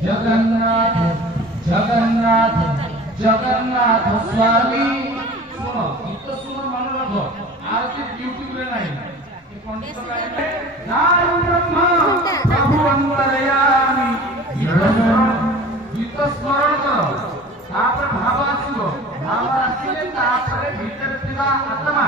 जगन्नाथ जगन्नाथ जगन्नाथ स्वामी सुनो गीत सुनो मन रखो आज यूट्यूब रे नहीं पंडित नाम ब्रह्मा प्रभु अंतर्यामी गीत स्मरण करो तापर भाव आसीबो भाव आसीले तापर भीतर थिबा आत्मा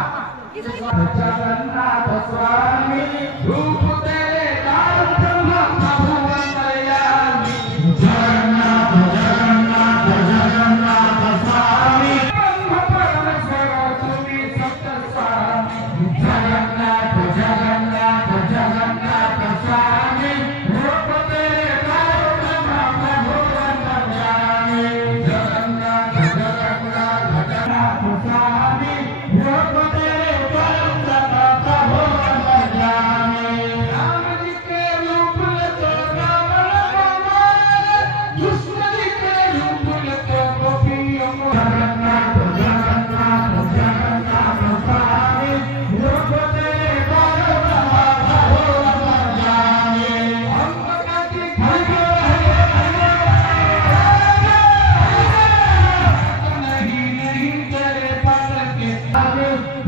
जगन्नाथ स्वामी रूप तेरे नाम ब्रह्मा प्रभु अंतर्यामी जगन्नाथ जगन्नाथ जगन्नाथ स्वामी ब्रह्म परमेश्वर तुम्ही सप्त स्वामी जगन्नाथ जगन्नाथ जगन्नाथ स्वामी रूप तेरे नाम ब्रह्मा प्रभु अंतर्यामी जगन्नाथ जगन्नाथ जगन्नाथ स्वामी रूप तेरे परम प्रभु अंतर्यामी राम जी के रूप ले तो रावण को मारे कृष्ण जी के रूप ले तो गोपियों को जगन्नाथ जगन्नाथ जगन्नाथ स्वामी रूप तेरे परम प्रभु अंतर्यामी अंग काटी नहीं नहीं तेरे पद के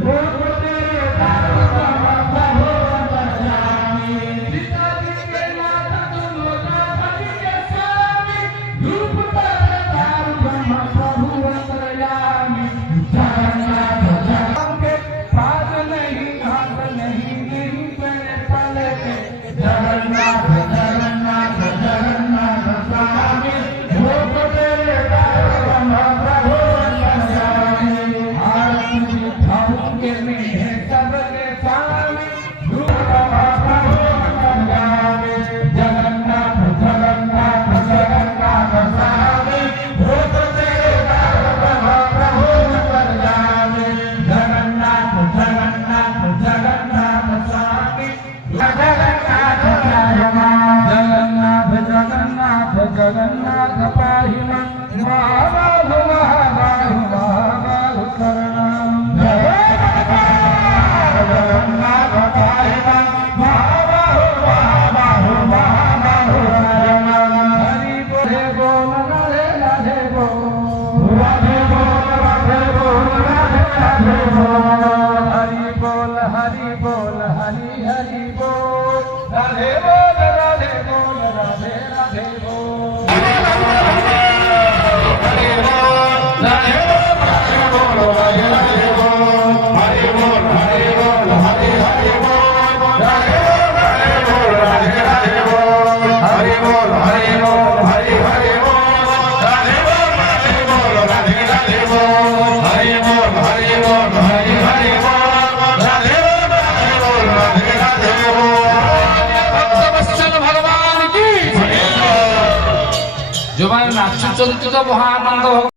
रूप तेरे परम प्रभु अंतर्यामी सीता जी के नाथ तुम रावण के स्वामी रूप तेरे परम प्रभु अंतर्यामी जगन्नाथ जगन्नाथ के पाद नहीं हाथ नहीं नहीं तेरे पल के जगन्नाथ जगन्नाथ जगन्नाथ स्वामी रूप तेरे परम प्रभु अंतर्यामी आरती उठाऊंगे मैं सबके स्वामी रूप प्रभु अंतर्यामी जगन्नाथ जगन्नाथ जगन्नाथ स्वामी रूप तेरे परम प्रभु अंतर्यामी जगन्नाथ जगन्नाथ जगन्नाथ स्वामी जगन्नाथ जगन्नाथ जगन्नाथ जगन्नाथ पाहि मां महाबाहु महाबाहु महाबाहु शरणं जगन्नाथ पाहि मां महाबाहु महाबाहु महाबाहु शरणं हरि बोल राधे राधे बोल राधे बोल राधे बोल राधे राधे बोल हरि बोल हरि बोल हरि हरि बोल राधे बोल राधे बोल राधे राधे बोल जो मैंने नाचुचंती तो वहां आनंद